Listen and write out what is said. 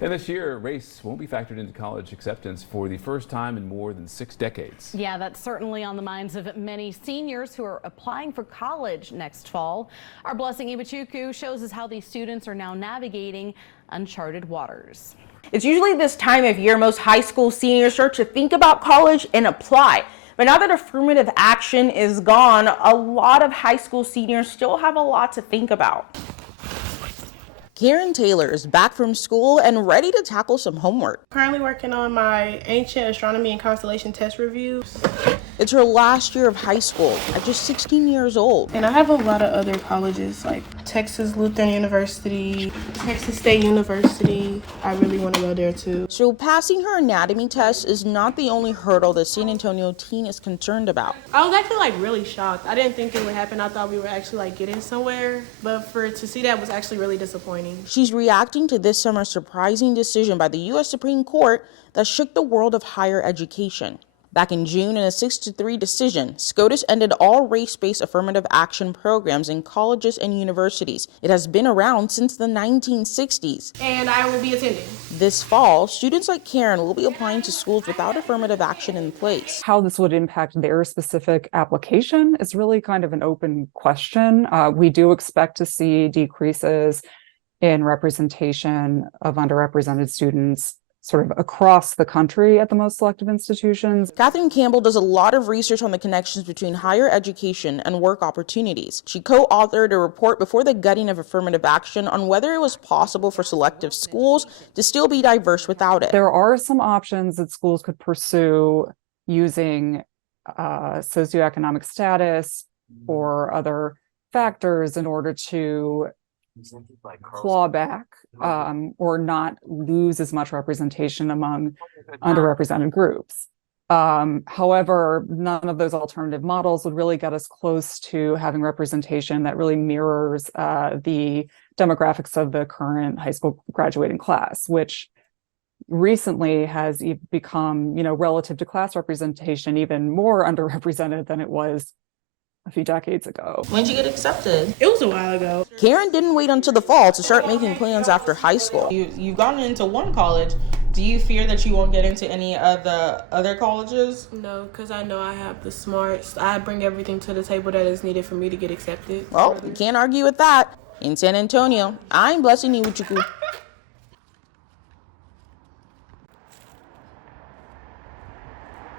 And this year, race won't be factored into college acceptance for the first time in more than 6 decades. Yeah, that's certainly on the minds of many seniors who are applying for college next fall. Our Blessing Ibachuku shows us how these students are now navigating uncharted waters. It's usually this time of year most high school seniors start to think about college and apply. But now that affirmative action is gone, a lot of high school seniors still have a lot to think about. Karen Taylor is back from school and ready to tackle some homework. Currently working on my ancient astronomy and constellation test reviews. It's her last year of high school at just 16 years old. And I have a lot of other colleges like Texas Lutheran University, Texas State University. I really want to go there too. So passing her anatomy test is not the only hurdle the San Antonio teen is concerned about. I was actually really shocked. I didn't think it would happen. I thought we were actually getting somewhere, but to see that was actually really disappointing. She's reacting to this summer's surprising decision by the U.S. Supreme Court that shook the world of higher education. Back in June, in a 6-3 decision, SCOTUS ended all race-based affirmative action programs in colleges and universities. It has been around since the 1960s. And I will be attending. This fall, students like Karen will be applying to schools without affirmative action in place. How this would impact their specific application is really kind of an open question. We do expect to see decreases in representation of underrepresented students sort of across the country at the most selective institutions. Catherine Campbell does a lot of research on the connections between higher education and work opportunities. She co-authored a report before the gutting of affirmative action on whether it was possible for selective schools to still be diverse without it. There are some options that schools could pursue using socioeconomic status or other factors in order to claw back or not lose as much representation among underrepresented groups. However, none of those alternative models would really get us close to having representation that really mirrors the demographics of the current high school graduating class, which recently has become, relative to class representation, even more underrepresented than it was a few decades ago. When did you get accepted? It was a while ago. Karen didn't wait until the fall to start making plans after high school. You've gotten into one college. Do you fear that you won't get into any of the other colleges? No, because I know I have the smarts. I bring everything to the table that is needed for me to get accepted. Well, you can't argue with that. In San Antonio, I'm Blessing Iwuchukwu.